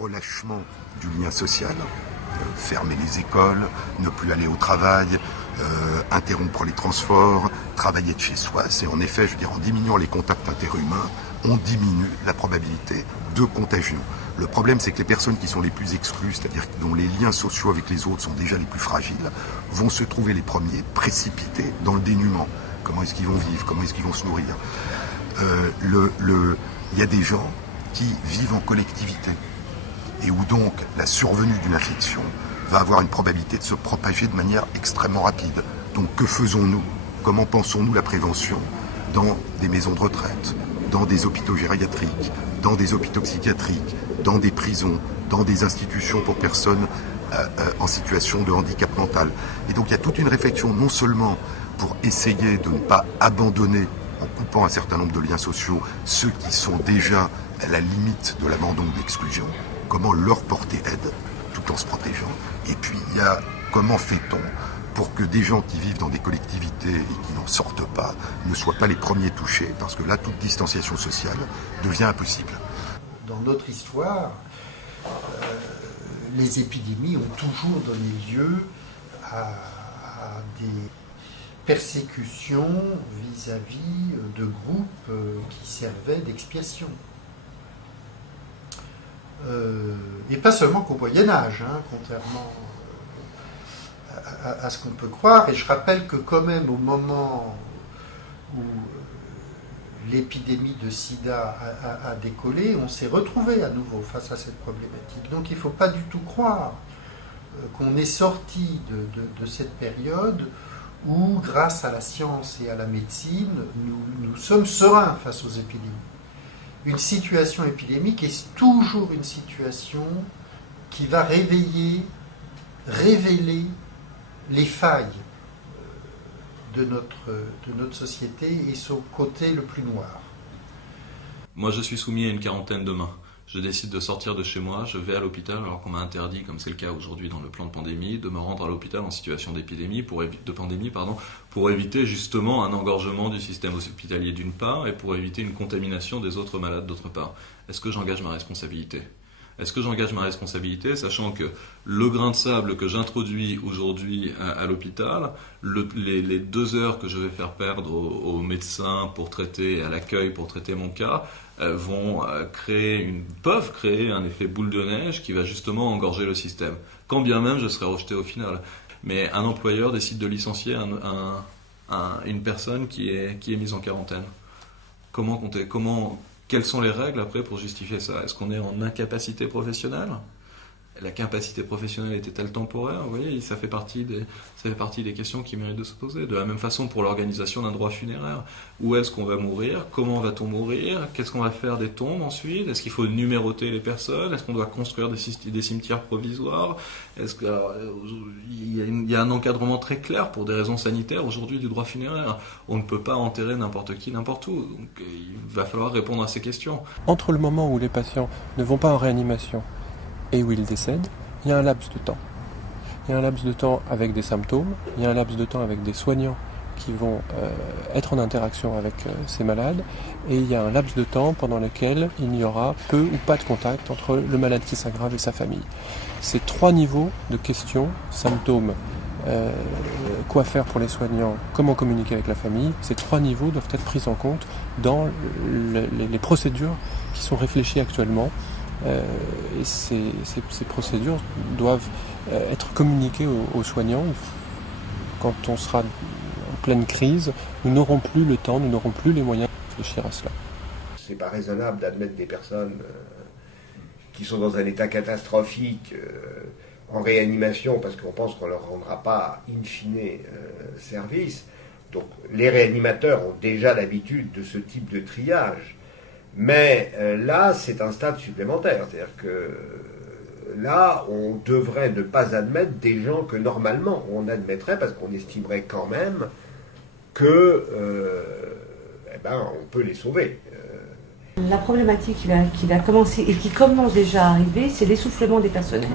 relâchement du lien social, fermer les écoles, ne plus aller au travail, interrompre les transports, travailler de chez soi. C'est en effet, en diminuant les contacts interhumains, on diminue la probabilité de contagion. Le problème, c'est que les personnes qui sont les plus exclues, c'est-à-dire dont les liens sociaux avec les autres sont déjà les plus fragiles, vont se trouver les premiers précipités dans le dénuement. Comment est-ce qu'ils vont vivre? Comment est-ce qu'ils vont se nourrir? Il y a des gens qui vivent en collectivité et où donc la survenue d'une infection va avoir une probabilité de se propager de manière extrêmement rapide. Donc que faisons-nous? Comment pensons-nous la prévention dans des maisons de retraite, dans des hôpitaux gériatriques, dans des hôpitaux psychiatriques, dans des prisons, dans des institutions pour personnes en situation de handicap mental? Et donc il y a toute une réflexion non seulement pour essayer de ne pas abandonner, en coupant un certain nombre de liens sociaux, ceux qui sont déjà à la limite de l'abandon ou de l'exclusion, comment leur porter aide tout en se protégeant. Et puis il y a comment fait-on pour que des gens qui vivent dans des collectivités et qui n'en sortent pas ne soient pas les premiers touchés, parce que là toute distanciation sociale devient impossible. Dans notre histoire, les épidémies ont toujours donné lieu à des persécutions vis-à-vis de groupes qui servaient d'expiation. Et pas seulement qu'au Moyen-Âge, contrairement à ce qu'on peut croire. Et je rappelle que quand même au moment où l'épidémie de sida a décollé, on s'est retrouvé à nouveau face à cette problématique. Donc il ne faut pas du tout croire qu'on est sorti de cette période où, grâce à la science et à la médecine, nous sommes sereins face aux épidémies. Une situation épidémique est toujours une situation qui va révéler les failles de notre société et son côté le plus noir. Moi, je suis soumis à une quarantaine demain. Je décide de sortir de chez moi, je vais à l'hôpital alors qu'on m'a interdit, comme c'est le cas aujourd'hui dans le plan de pandémie, de me rendre à l'hôpital en situation d'épidémie, de pandémie, pour éviter justement un engorgement du système hospitalier d'une part et pour éviter une contamination des autres malades d'autre part. Est-ce que j'engage ma responsabilité ? Est-ce que j'engage ma responsabilité, sachant que le grain de sable que j'introduis aujourd'hui à l'hôpital, les 2 heures que je vais faire perdre aux médecins pour traiter, à l'accueil pour traiter mon cas, peuvent créer un effet boule de neige qui va justement engorger le système, quand bien même je serai rejeté au final. Mais un employeur décide de licencier une personne qui est mise en quarantaine. Comment compter ? Quelles sont les règles après pour justifier ça ? Est-ce qu'on est en incapacité professionnelle ? La capacité professionnelle était-elle temporaire ? Vous voyez, ça fait partie des questions qui méritent de se poser. De la même façon pour l'organisation d'un droit funéraire. Où est-ce qu'on va mourir ? Comment va-t-on mourir ? Qu'est-ce qu'on va faire des tombes ensuite ? Est-ce qu'il faut numéroter les personnes ? Est-ce qu'on doit construire des cimetières provisoires ? Il y a un encadrement très clair pour des raisons sanitaires aujourd'hui du droit funéraire. On ne peut pas enterrer n'importe qui, n'importe où. Donc il va falloir répondre à ces questions. Entre le moment où les patients ne vont pas en réanimation et où ils décèdent, il y a un laps de temps. Il y a un laps de temps avec des symptômes, il y a un laps de temps avec des soignants qui vont être en interaction avec ces malades, et il y a un laps de temps pendant lequel il n'y aura peu ou pas de contact entre le malade qui s'aggrave et sa famille. Ces 3 niveaux de questions, symptômes, quoi faire pour les soignants, comment communiquer avec la famille, ces 3 niveaux doivent être pris en compte dans les procédures qui sont réfléchies actuellement. Et ces procédures doivent être communiquées aux soignants. Quand on sera en pleine crise, nous n'aurons plus le temps, nous n'aurons plus les moyens de réfléchir à cela. C'est pas raisonnable d'admettre des personnes qui sont dans un état catastrophique en réanimation parce qu'on pense qu'on leur rendra pas in fine service. Donc les réanimateurs ont déjà l'habitude de ce type de triage. Mais là, c'est un stade supplémentaire. C'est-à-dire que là, on devrait ne pas admettre des gens que normalement on admettrait parce qu'on estimerait quand même que on peut les sauver. La problématique qui va commencer et qui commence déjà à arriver, c'est l'essoufflement des personnels.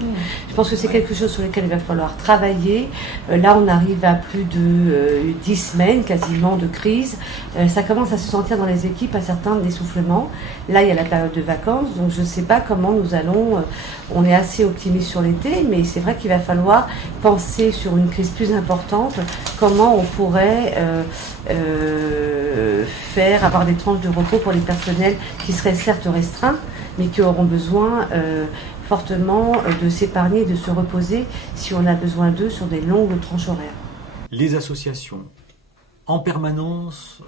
Je pense que c'est quelque chose sur lequel il va falloir travailler. Là, on arrive à plus de 10 semaines quasiment de crise. Ça commence à se sentir dans les équipes un certain essoufflement. Là, il y a la période de vacances, donc je ne sais pas comment nous allons... On est assez optimiste sur l'été, mais c'est vrai qu'il va falloir penser sur une crise plus importante, comment on pourrait avoir des tranches de repos pour les personnels qui seraient certes restreints, mais qui auront besoin fortement de s'épargner, de se reposer si on a besoin d'eux sur des longues tranches horaires. Les associations, en permanence,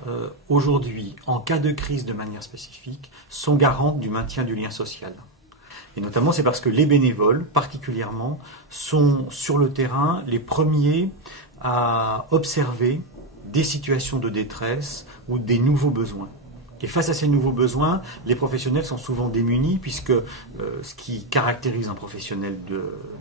aujourd'hui, en cas de crise de manière spécifique, sont garantes du maintien du lien social. Et notamment, c'est parce que les bénévoles, particulièrement, sont sur le terrain les premiers à observer des situations de détresse ou des nouveaux besoins. Et face à ces nouveaux besoins, les professionnels sont souvent démunis puisque ce qui caractérise un professionnel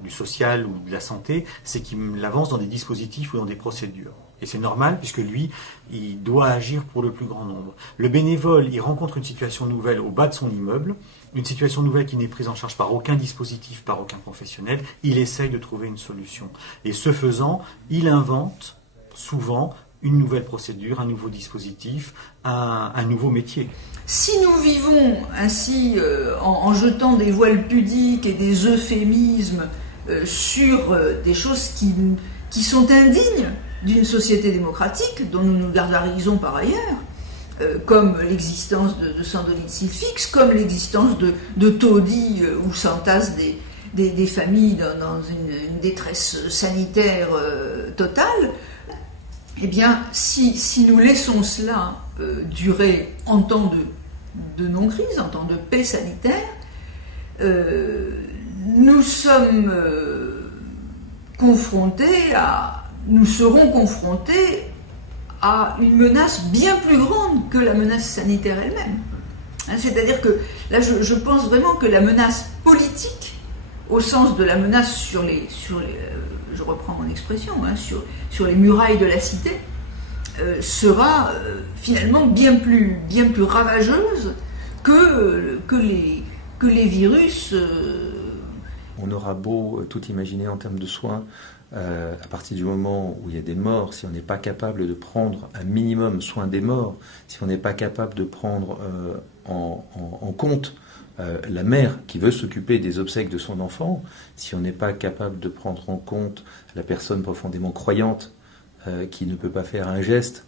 du social ou de la santé, c'est qu'il avance dans des dispositifs ou dans des procédures. Et c'est normal puisque lui, il doit agir pour le plus grand nombre. Le bénévole, il rencontre une situation nouvelle au bas de son immeuble, une situation nouvelle qui n'est prise en charge par aucun dispositif, par aucun professionnel. Il essaye de trouver une solution. Et ce faisant, il invente souvent une nouvelle procédure, un nouveau dispositif, un nouveau métier. Si nous vivons ainsi en jetant des voiles pudiques et des euphémismes sur des choses qui sont indignes d'une société démocratique, dont nous nous gargarisons par ailleurs, comme l'existence de Sandrine Silfix, comme l'existence de taudis où s'entassent des familles dans une détresse sanitaire totale, eh bien, si nous laissons cela durer en temps de non-crise, en temps de paix sanitaire, nous serons confrontés à une menace bien plus grande que la menace sanitaire elle-même. C'est-à-dire que là, je pense vraiment que la menace politique, au sens de la menace sur les je reprends mon expression, sur les murailles de la cité, sera finalement bien plus ravageuse que les virus. On aura beau tout imaginer en termes de soins, à partir du moment où il y a des morts, si on n'est pas capable de prendre un minimum soin des morts, si on n'est pas capable de prendre en compte la mère qui veut s'occuper des obsèques de son enfant, si on n'est pas capable de prendre en compte la personne profondément croyante qui ne peut pas faire un geste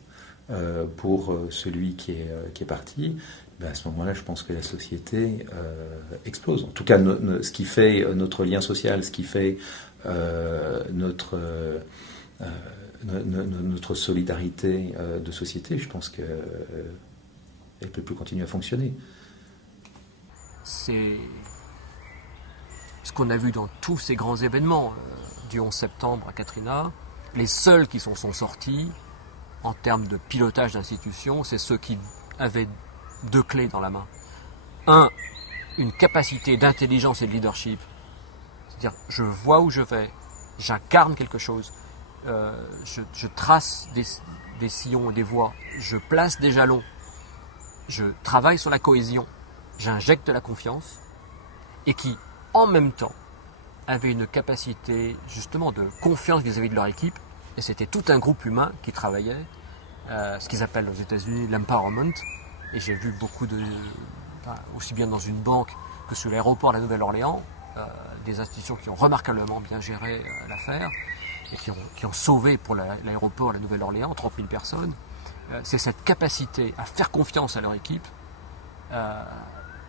pour celui qui est parti, ben à ce moment-là, je pense que la société explose. En tout cas, ce qui fait notre lien social, ce qui fait notre solidarité de société, je pense qu'elle ne peut plus continuer à fonctionner. C'est ce qu'on a vu dans tous ces grands événements du 11 septembre à Katrina. Les seuls qui sont sortis en termes de pilotage d'institutions, c'est ceux qui avaient deux clés dans la main. Un, une capacité d'intelligence et de leadership. C'est-à-dire, je vois où je vais, j'incarne quelque chose, je trace des sillons et des voies, je place des jalons, je travaille sur la cohésion, j'injecte de la confiance, et qui, en même temps, avaient une capacité justement de confiance vis-à-vis de leur équipe, et c'était tout un groupe humain qui travaillait, ce qu'ils appellent aux États-Unis l'empowerment, et j'ai vu beaucoup aussi bien dans une banque que sur l'aéroport de la Nouvelle-Orléans, des institutions qui ont remarquablement bien géré l'affaire, et qui ont sauvé pour l'aéroport de la Nouvelle-Orléans 30 000 personnes. C'est cette capacité à faire confiance à leur équipe,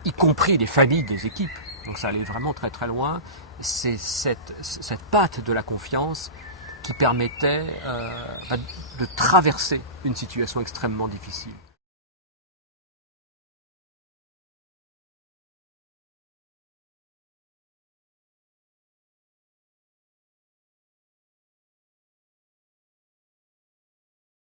y compris les familles des équipes. Donc ça allait vraiment très très loin. C'est cette patte de la confiance qui permettait de traverser une situation extrêmement difficile.